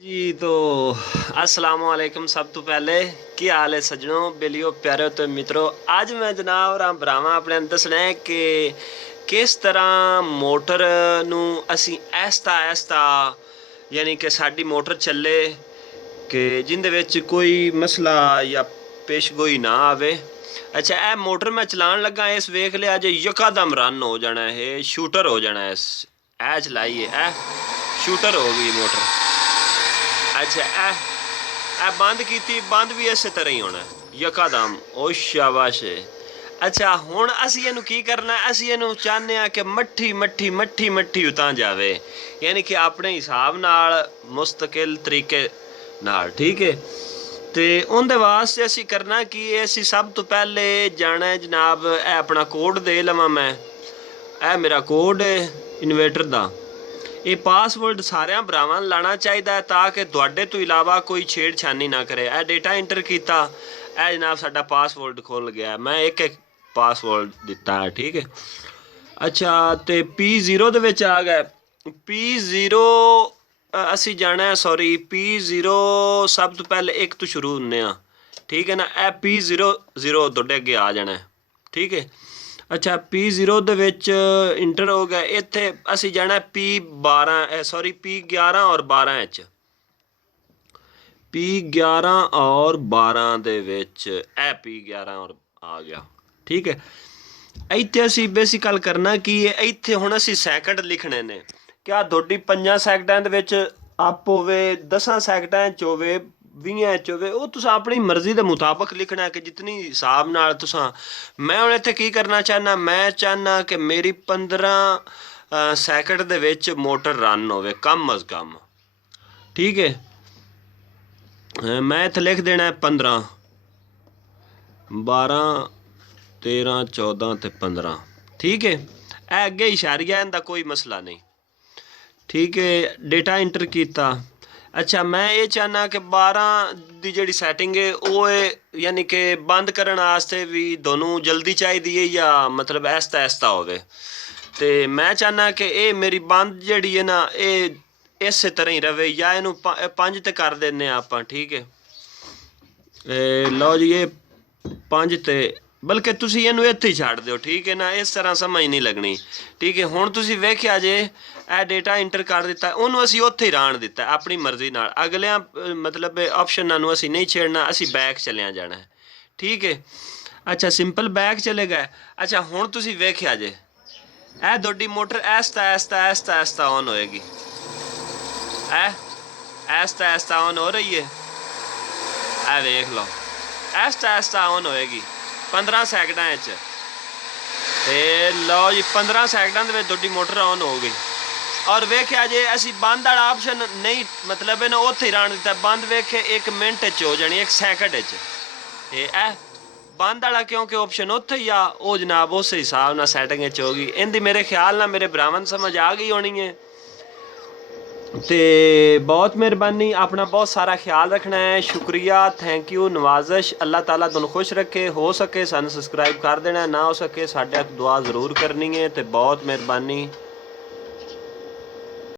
जी तो अस्सलाम वालेकुम। सब तो पहले की हाल है सजनों, बेलियो प्यारे तो मित्रों। आज मैं जनाब भरावां अपने दसना है कि किस तरह मोटर नू असी ऐस्ता ऐस्ता यानी कि साडी मोटर चले कि जिंदे विच कोई मसला या पेशगोई ना आवे। अच्छा, ए मोटर मैं चलान लगा, इस वेख लिया जे यकादम रन हो जाना है, शूटर हो जाना है। ए चलाइए, ए शूटर हो गई मोटर। अच्छा, ए बंद की, बंद भी इस तरह ही होना यकादम। ओ शाबाश। अच्छा, हुण असी इहनूं की करना, असी इहनूं चाहते हैं कि मट्ठी मट्ठी मट्ठी मट्ठी उतां जावे, यानी कि अपने हिसाब नाल मुस्तकिल तरीके नाल। ठीक है, तो उनके वास्ते असी करना कि असी सब तो पहले जाना है जनाब, ए अपना कोड दे लवां मैं। ए मेरा कोड है इन्वेटर का। ये पासवर्ड सारिਆਂ ਭਰਾਵਾਂ ਨੂੰ ਲਾਣਾ ਚਾਹੀਦਾ ਹੈ ਤਾਂ ਕਿ ਤੁਹਾਡੇ ਤੋਂ ਇਲਾਵਾ ਕੋਈ ਛੇੜਛਾਨੀ ਨਾ ਕਰੇ। ਇਹ ਡੇਟਾ ਇੰਟਰ ਕੀਤਾ, ਇਹ ਜਨਾਬ ਸਾਡਾ ਪਾਸਵਰਡ ਖੁੱਲ ਗਿਆ। ਮੈਂ ਇੱਕ ਪਾਸਵਰਡ ਦਿੱਤਾ ਹੈ। ਠੀਕ ਹੈ। ਅੱਛਾ, ਤੇ P0 ਦੇ ਵਿੱਚ ਆ ਗਿਆ। P0 ਅਸੀਂ ਜਾਣਾ, ਸੌਰੀ P0 ਸਭ ਤੋਂ ਪਹਿਲੇ ਇੱਕ ਤੋਂ ਸ਼ੁਰੂ ਹੁੰਦੇ ਆ। ਠੀਕ ਹੈ ਨਾ, ਇਹ P00 ਤੁਹਾਡੇ ਅੱਗੇ ਆ ਜਾਣਾ। ਠੀਕ ਹੈ। अच्छा, P0 ਦੇ ਵਿੱਚ ਇੰਟਰ ਹੋ ਗਿਆ। ਇੱਥੇ ਅਸੀਂ ਜਾਣਾ P12, ਸੌਰੀ P11 और 12 ਵਿੱਚ। P11 और 12 ਦੇ ਵਿੱਚ ਇਹ P11 और ਆ ਗਿਆ। ਠੀਕ ਹੈ। ਇੱਥੇ ਅਸੀਂ ਬੇਸਿਕਲ ਕਰਨਾ ਕੀ ਹੈ, ਇੱਥੇ ਹੁਣ ਅਸੀਂ ਸੈਕਿੰਡ ਲਿਖਣੇ ਨੇ। ਕਿਆ ਤੁਹਾਡੀ 5 ਸੈਕਿੰਡਾਂ ਦੇ ਵਿੱਚ ਅਪ ਹੋਵੇ, 10 ਸੈਕਿੰਡਾਂ 'ਚ ਹੋਵੇ, 20 'ਚ ਹੋਵੇ, ਉਹ ਤੁਸੀਂ ਆਪਣੀ ਮਰਜ਼ੀ ਦੇ ਮੁਤਾਬਕ ਲਿਖਣਾ ਕਿ ਜਿਤਨੀ ਹਿਸਾਬ ਨਾਲ ਤੁਸੀਂ। ਮੈਂ ਹੁਣ ਇੱਥੇ ਕੀ ਕਰਨਾ ਚਾਹੁੰਦਾ, ਮੈਂ ਚਾਹੁੰਦਾ ਕਿ ਮੇਰੀ 15 ਸੈਕਿੰਡ ਦੇ ਵਿੱਚ ਮੋਟਰ ਰਨ ਹੋਵੇ ਕਮ ਅਜ਼ ਕਮ। ਠੀਕ ਹੈ। मैं इत्थे लिख देना 15, 12, 13, 14 ते 15। ठीक है। ए अगे इशारिया, इनका कोई मसला नहीं। ठीक है, डेटा इंटर किया। अच्छा, मैं ये चाहना कि 12 की जी सैटिंग है वो है, यानी कि बंद करने वास्ते भी दोनों जल्दी चाहिए या मतलब ऐस्ता ऐस्ता होवे। तो मैं चाहना कि ये मेरी बंद जी है ना, ये इस तरह ही रवे, या इनू 5 ते कर देने आप। ठीक है। लो जी, ये 5 ते, बल्कि तुसी इनू इत्थे ही छाड़ दो। ठीक है ना, इस तरह समझ नहीं लगनी। ठीक है। हुण तुसी वेख्या जे ए डेटा इंटर कर दिता, उन्होंने असी उत्थे ही रहन दिता अपनी मर्जी नाल। अगलियां मतलब ऑप्शनां नूं असी नहीं छेड़ना, असी बैक चलिया जाना है। ठीक है। अच्छा, सिंपल बैक चले गए। अच्छा, हुण तुसी वेख्या जे ए तुहाडी मोटर ऐस्ता ऐस्ता ऐस्ता ऐस्ता ऑन होएगी। ऐस्ता ऐस्ता ऑन हो रही है, ए देख लो, ऐस्ता ऐस्ता ऑन होएगी 15 सैकंडां विच। ते लो जी, 15 सैकंडां दे विच तुहाडी मोटर ऑन हो गई। और वेख्या जे असी बंद वाला ऑप्शन नहीं, मतलब है ना, उत्थे ही रहन दिता। बंद वेखे 1 मिनट च हो जानी, 1 सैकंड च। ते बंद वाला क्योंकि ऑप्शन उत्थे ही आ, वो जनाब उस हिसाब नाल सैटिंग च होगी। इनदी मेरे ख्याल नाल मेरे भरावां नूं समझ आ गई होनी है। तो बहुत मेहरबानी, अपना बहुत सारा ख्याल रखना है। शुक्रिया, थैंक यू, नवाजिश। अल्लाह ताला तुहानूं खुश रखे। हो सके सानूं सबसक्राइब कर देना, ना हो सके साडे दुआ जरूर करनी है। तो बहुत मेहरबानी।